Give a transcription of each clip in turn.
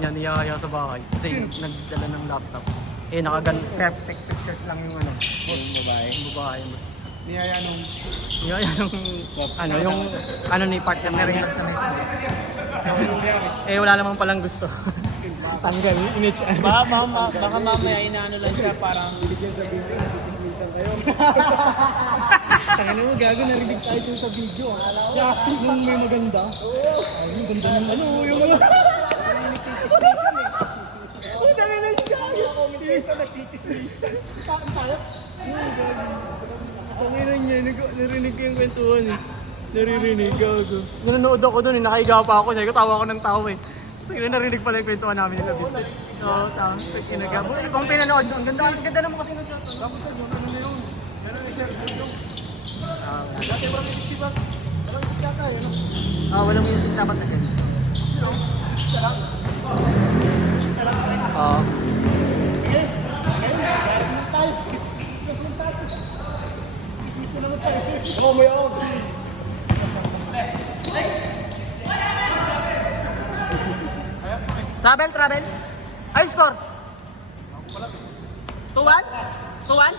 Yan, niyaya sa bahay. Kasi nagdala ng laptop. Eh, perfect picture lang yung ano. Yung babae. Yung babae. Niyaya nung... Niyaya nung, ano, yung, ano ni partner rin sa message. Eh, wala namang palang gusto. Tanggal, image. Baka mamaya inaano lang siya parang... Bigyan sa video, natismisan kayo. Tanggal mo, gago, narinig tayo dun sa video. Justin, nung may maganda. Ay, yung ganda ng ano, yung mga... Oh, tanggal na siya! Ito, nagtitismisan. Panginan niya, narinig ko yung kwentuhan eh. Naririnig ako. Nanonood ako dun eh, nakahiga pa ako. Sabi ko, tawa ko ng tao eh. Sabi na narinig pala yung kwentuhan namin nila Vincent. Oo, tama. Kinagabo. Kung pinanood, ang ganda naman kasi nagkataon. Tapos sa ano na yun? Meron na siya. Dati walang music ba? Walang music yata yun. Walang music dapat na ganyan. Isa lang. Oo. Yes! Ngayon, tayo. Dismiss na naman tayo. Ako mo yun. Travel. Ay, score! 2-1? 2-1?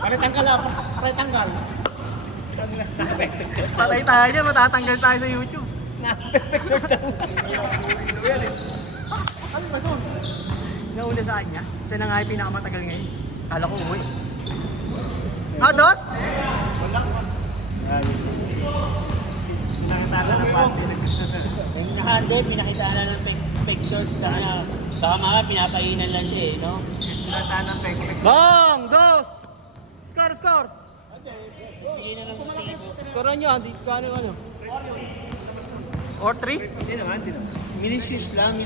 Pakitanggal ako. Pakitanggal. Patay tayo dyan, matatanggal tayo sa YouTube. Ano ba doon? Nauna sa kanya. Siya na nga yung pinakamatagal ngayon. Kala ko umuwi. Dos? Nakitala ng pansin. Yung naka-handle, pinakita na ng fake short. Baka mga pinapainan lang siya eh, no? Pinata ng fake. Bang! Dos! Score! Bigyan na lang ng Score nyo, hindi ka ano. Or 3? Hindi naman. Militious lang.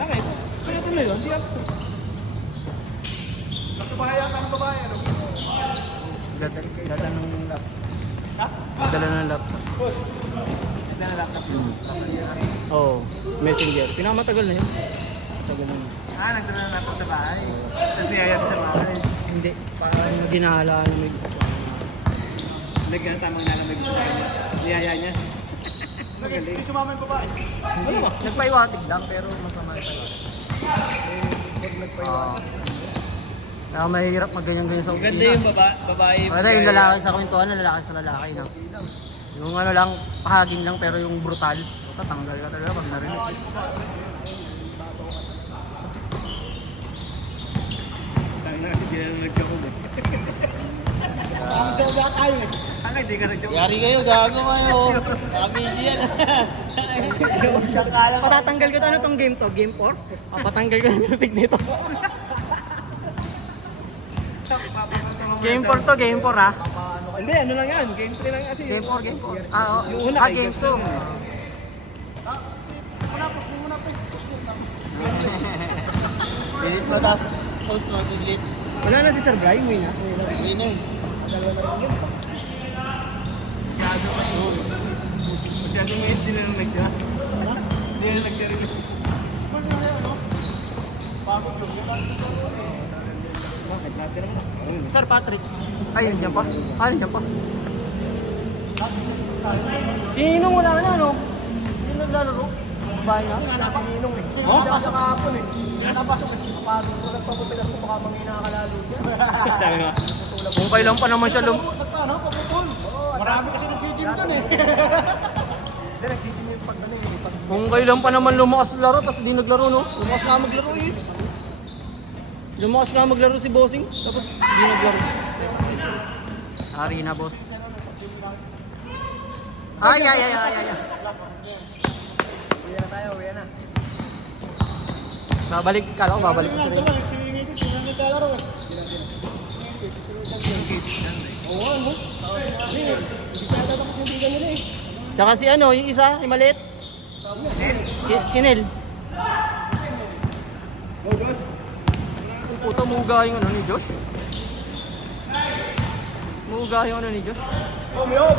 Bakit? Kaya ito na yun? Hindi ako. Sa bahay yata ng babae. Ano? Dala ng laptop. Dala ng laptop. Ito na laptop. Oo, messenger. Pinakamatagal na yun. Matagal na yun. Nagdala na laptop sa bahay. Tapos niyaya sa bahay. Hindi, parang ginahala na may gusto. Lagyan tamang nalamig sa kanya. Niyaya niya. Magaling. Hindi sumama yung babae. Hindi, nagpaiwatig lang pero masama talaga. Huwag nagpaiwatig. Kaya mahirap magganyan-ganyan sa Ganda opisina. yung babae. Pwede yung lalaki sa kwentuhan, lalaki sa lalaki. No? Yung ano lang, pahaging lang pero yung brutal. Tatanggal ka talaga pag narinig. Tangin na kasi hindi na nagkakulo. Ang jowa tayo eh. Ano, hindi ka nag-jowa. Yari kayo, gago kayo. Kami yan. Patatanggal ko to, ano tong game to? Game 4? Patanggal ko yung music nito. Game 4 to, game 4 ha? Hindi, ano lang yan. Game 3 lang kasi. Game 4, game 4. Oo. Yung una kay Game 2. Delete mo tapos post mo, delete. Wala na si Sir Brian, win ha? Winner. Masyado ngayon, hindi na lang nagdala. Hindi na nagdala. Bakit natin naman? Sir Patrick. Ay, nandiyan pa. Nandiyan pa. Sinong wala na, no? Sino naglalaro? Bahay nga? Wala si Ninong eh. Oh? Hindi ako sa kahapon eh. Napasok eh. Kapagod ko nagpapupilas ko baka manghina ka lalo dyan. Sabi mo. Kung kailan pa naman siya Nagkano, paputol. Marami kasi nag-gym dun eh. Hindi, nag-gym yung pagdala eh. Kung kailan pa naman lumakas laro, tapos di naglaro, no? Lumakas nga maglaro eh. Lumakas nga maglaro si Bossing, tapos di naglaro. Hari na, boss. Ay. Uwi na tayo, uwi na. Babalik, kala ko babalik ko sa rin. Tsaka si ano, yung isa, yung maliit. Si Nel. Ang puta, muuga yung ano ni Josh. Muuga yung ano ni Josh. Kumiyog!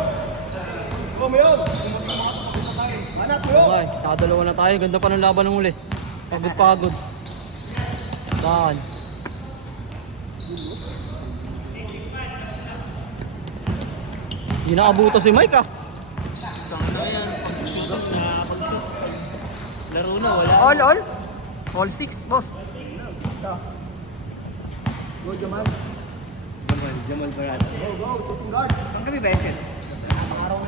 Anak mo! Okay, nakadalawa na tayo. Ganda pa ng laban ng uli. Pagod. Daan. Hindi nakabuto si Mike ah. Sana yan. Pag-sugat na pag-shoot. Laro na, wala. All? All 6, boss. Go, Jamal. Jamal Barata. Go, go. Shooting guard. Ang gabi ba yan?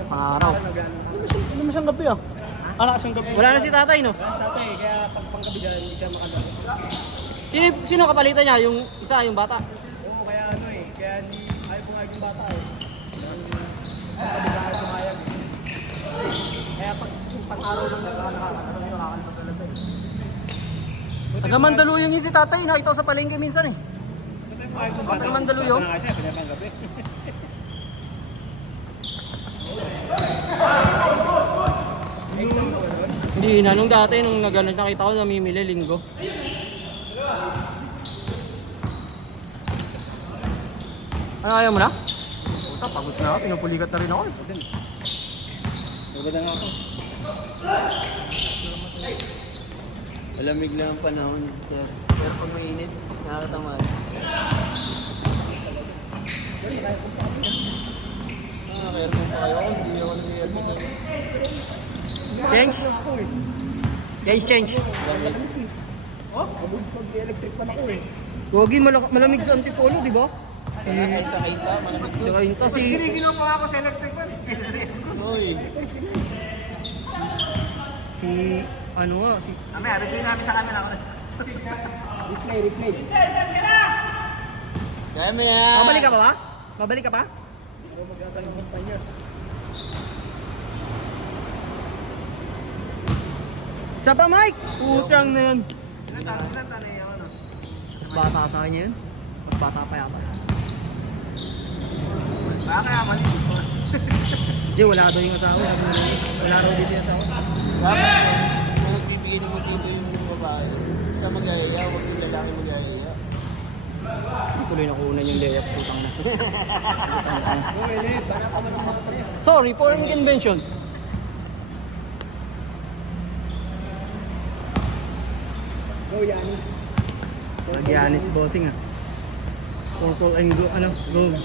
Pangaraw. Ano mo siyang gabi ah? Anak siyang gabi. Wala na si tatay, no? Last tatay, kaya pag panggabi dyan, hindi siya makagabi. Sino kapalitan niya? Yung isa, yung bata? Oo, kaya ano eh. Kaya hindi, ayaw pumayag yung bata eh. Pagkabigahan pumayag. Kaya pag pang-araw lang nakakalipas alas eh. Taga Mandaluyong yung si tatay. Nakita ko sa palengke minsan eh. Taga Mandaluyong. Bata na nga siya, pinapanggabi. Hindi na. Nung dati, nung nakita ko, namimili linggo. Ano ayaw mo na? Puta, pagod na ako. Pinupulikat na rin ako eh. Pagod na nga ako. Malamig lang ang panahon, sir. Pero pag mainit, nakakatamaan. Kaya kung pa kayo, hindi ako nag-i-aircon sa Change? Change. Oh, mag-electric pan ako eh. Gogi, malamig sa Antipolo, di ba? kahit sa kainta, malamig Si Kainta, si... Siniginaw pa ako sa electric pan. Uy. Si... Ano nga, si... Amaya, review namin sa camera ako. Replay. Kaya mo yan. Babalik ka pa ba? Babalik ka pa? Oo, magkakalimutan niya. Isa pa, Mike! Putang na yun. Ilan tanay yung ano? Mas bata sa kanya yun. Mas bata pa yata. Kaya mali. Hindi, wala daw yung asawa. Wala daw dito yung asawa. Dapat kung nagbibigay ng motibo yung babae, siya magyayaya, huwag yung lalaki magyayaya. Tuloy na kunan yung layup. Putang na. Uy, baka ka man ng mga tres. Sorry, foreign convention. Go, Yanis. Nag-Yanis bossing ah. Purple and gold.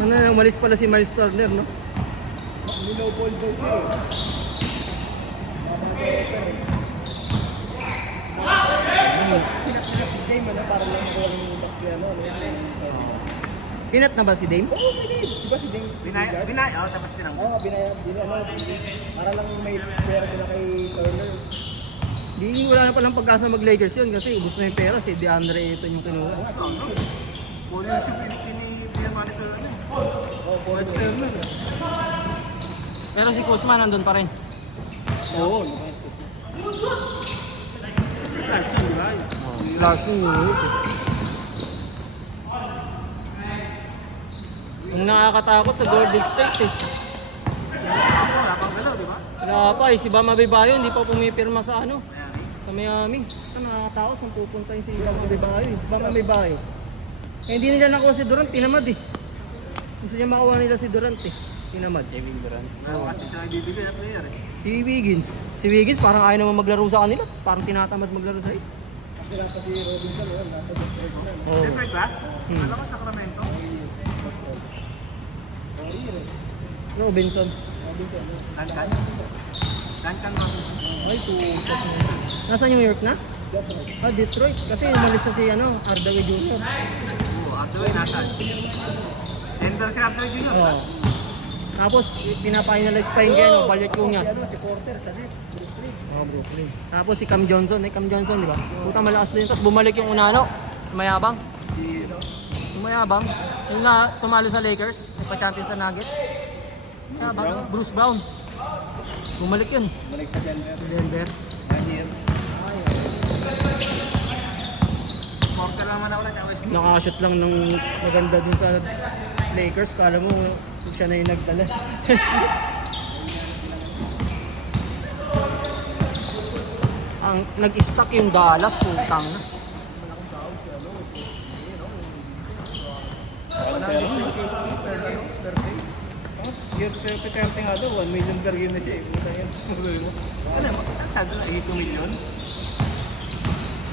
Ano na, umalis pala si Miles Turner, no? Nilow ball daw siya eh. Pinakita si Dame ano, para lang makuha yung box niya, no? Pinat na ba si Dame? Oo, mali. Diba si Dame? Binay, tapos tinang. Oo, binay, para lang may pera sila kay Turner. Di wala na palang pag-asa mag-Lakers yun kasi ubos na yung pera. Si DeAndre Ayton yung kinuha. Puro yung si Pinamonitor na. Oo, puro Turner. Pero si Kuzma nandun pa rin. Oo, Clarkson, di ba? Si Clarkson yun. Ang nakakatakot sa Golden State eh. Wala pang galaw, di ba? Wala pa eh, si Bam Adebayo hindi pa pumipirma sa ano. Sa Miami. Ang nakakatakot kung pupunta yung si Bam Adebayo eh. Bam Adebayo. Eh, hindi nila nakuha si Durant, tinamad eh. Gusto niya makuha nila si Durant eh. Tinamad. Kevin Durant. Meron kasi siya ibibigay na player eh. Si Wiggins. Si Wiggins parang ayaw naman maglaro sa kanila. Parang tinatamad maglaro sa iyo. Kasi lang pa si Robinson, nasa Detroit na. Oo. Detroit ba? Hmm. Alam ko Sacramento. Robinson. Duncan? Duncan Robinson. Ay, tutok na. Nasa New York na? Ah, Detroit. Kasi umalis na si Hardaway Jr. Oo, Abdoy, nasaan? Denver si Abdoy Jr. Oo. Tapos, pinafinalize pa yung gano, Valanciunas. Si Porter sa Nets. Oh, Brooklyn. Tapos si Cam Johnson, Cam Johnson, di ba? Puta malakas din. Tapos bumalik yung Unano, mayabang. Yung mayabang. Yung na tumalo sa Lakers, nagpa-champion sa Nuggets. Mayabang. Bruce Brown. Bumalik yun. Balik sa Denver. Denver. Daniel. Porter lang man ako na tsaka Nakashoot lang ng maganda dun sa Lakers. Kala mo, siya na yung nagdala. Ang nag-stack yung Dallas, putang na. Year 30 nga daw, 1 million per game na siya eh. Puta yan. Ano, magkakasado na 8 million?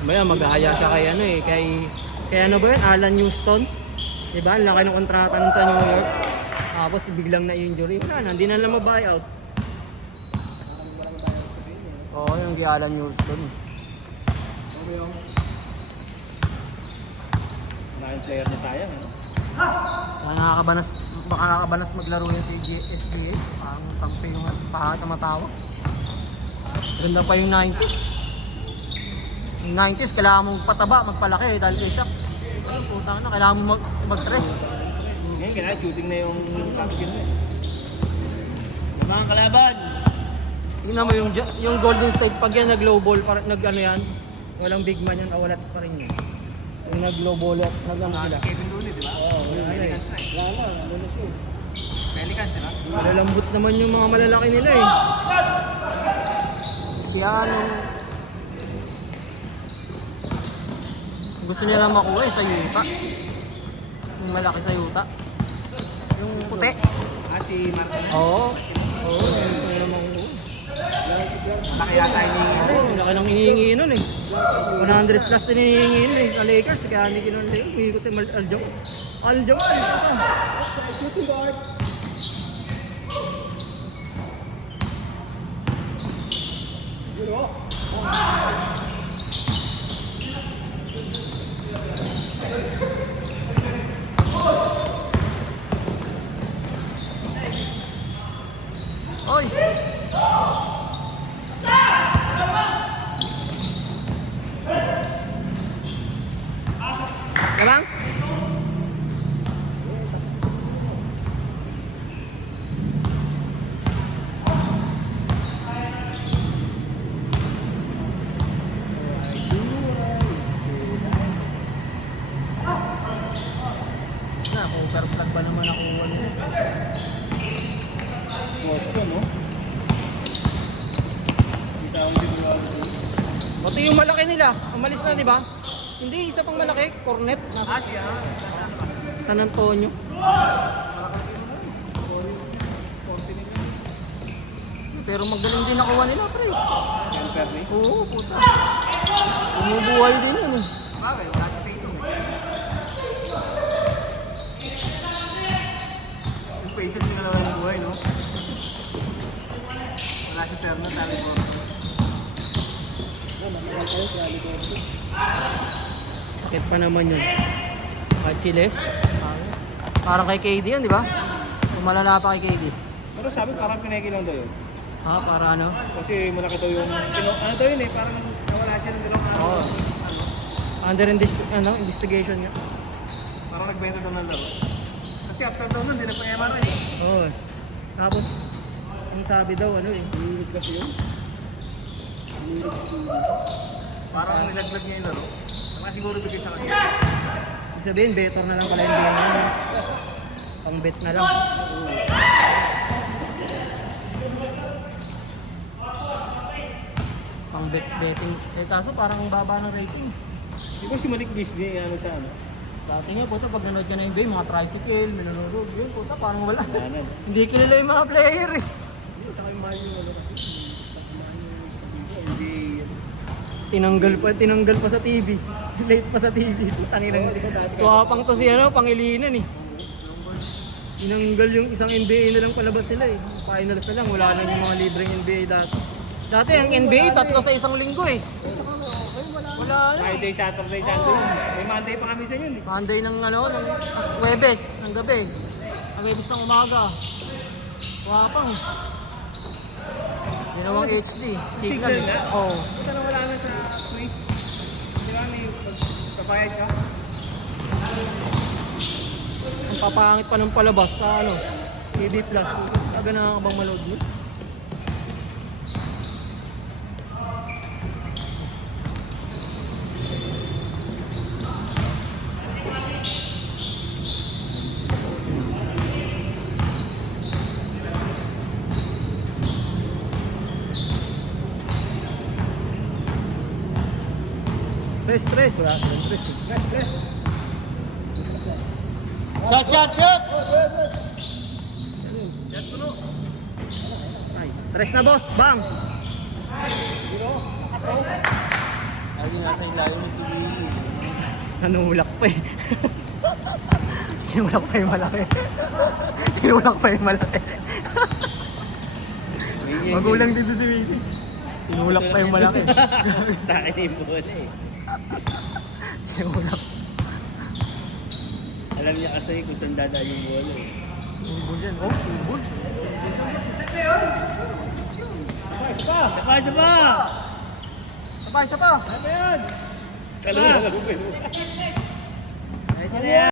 Maya maghahaya siya kay kay Kaya ano ba yun? Alan Houston. Diba? Ang laki ng kontrata nun sa New York. Tapos biglang na-injury. Wala na, hindi na lang ma-buyout. Oo, yung kay Alan Houston. Malaking player na sayang. Ano? Baka nakakabanas maglaro yan si SGA. Parang tampi yung pahakit na matawag. Ganda pa yung 90s. Yung 90s, kailangan mong pataba, magpalaki dahil kay Shaq. Putang na, kailangan mong mag-stress. Ngayon, kailangan shooting na yung packaging mo eh. Yung mga kalaban. Tingnan mo yung Golden State, pag yan nag-low ball, nag-ano yan, walang big man yan, awalat pa rin yan. Yung nag-low ball at nag-ano sila. Kevin Looney, di ba? Oo, Pelicans na eh. Pelicans, di ba? Malalambot naman yung mga malalaki nila eh. Si ano, gusto nila makuha eh sa yuta. Yung malaki sa yuta. Yung puti. Si Martin. Oo. Oo, gusto nila makuha. Malaki yata hinihingi. Oo, laki ng hinihingi nun eh. 100 plus din hinihingi nun eh sa Lakers. Kaya hindi kinuha nila. Umikot si Aljong. Aljong. Shooting guard. Oy! Galang? Overplug ba naman ako nila? Boso, no? Kita ang bigla. Pati yung malaki nila, umalis na, di ba? Hindi, isa pang malaki, Cornet. San Antonio. Pero magaling din nakuha nila, pre. Temper ni. Oo, puta. Bumubuhay din yun eh. Bakit? Wala si Peyton. Yung patient nila naman yung buhay, no? Wala si Terno, sabi ko. Sakit pa naman yun. Chiles. Parang kay KD yun, di ba? Malala pa kay KD. Pero sabi parang pinakilang daw yun. Ha, para ano? Kasi malaki daw yung, ano daw yun eh, parang nawala siya ng dalawang araw. Oo. Under investigation nga. Parang nagbenta daw ng laro. Kasi after daw nun, hindi na pa-MRI eh. Oo. Tapos, ang sabi daw, ano eh. Nililid kasi yun. Parang nilaglag niya yung laro. Saka siguro bigay sa kanya. Ibig sabihin, better na lang pala yung game na. Pang bet na lang. Pang betting. Eh kaso parang baba ng rating. Di ba si Malik Beasley, ano sa ano? Dati nga, puta, pag nanood ka na yung game, mga tricycle, may nanonood. Yun, puta, parang wala. Wala. Hindi kilala yung mga player eh. Hindi, saka yung mahal yung ano kasi. Hindi. Tinanggal pa sa TV. Late pa sa TV. Tanginang. Swapang to si ano, Pangilinan eh. Tinanggal yung isang NBA na lang palabas sila eh. Finals na lang, wala na yung mga libreng NBA dati. Dati ang NBA, 3 sa isang linggo eh. Wala na. Friday, Saturday, Sunday. May Monday pa kami sa yun eh. Monday ng ano, ng Webes, ng gabi. Ang Webes ng umaga. Wapang. Ginawang HD. Signal na? Oo. Buta na wala na sa Free. Di ba may pagpapayag ka? Ang papangit pa ng palabas sa ano, TV Plus. Taga na bang maload mo? Stress, wala stress. Shot! Ay, tres na boss, bang! Lagi nasa ilalim ni si Willie. Nanulak pa eh. Sinulak pa yung malaki. Sinulak pa yung malaki. Magulang dito si Vicky. Sinulak pa yung malaki. Sa akin yung bola eh. Sinulak. Alam niya kasi kung saan dadaan yung bola eh. Ubod yan. Oh, ubod. Isa pa, isa pa! Isa pa, isa pa. Kalala ko ba yun? Ready na yan!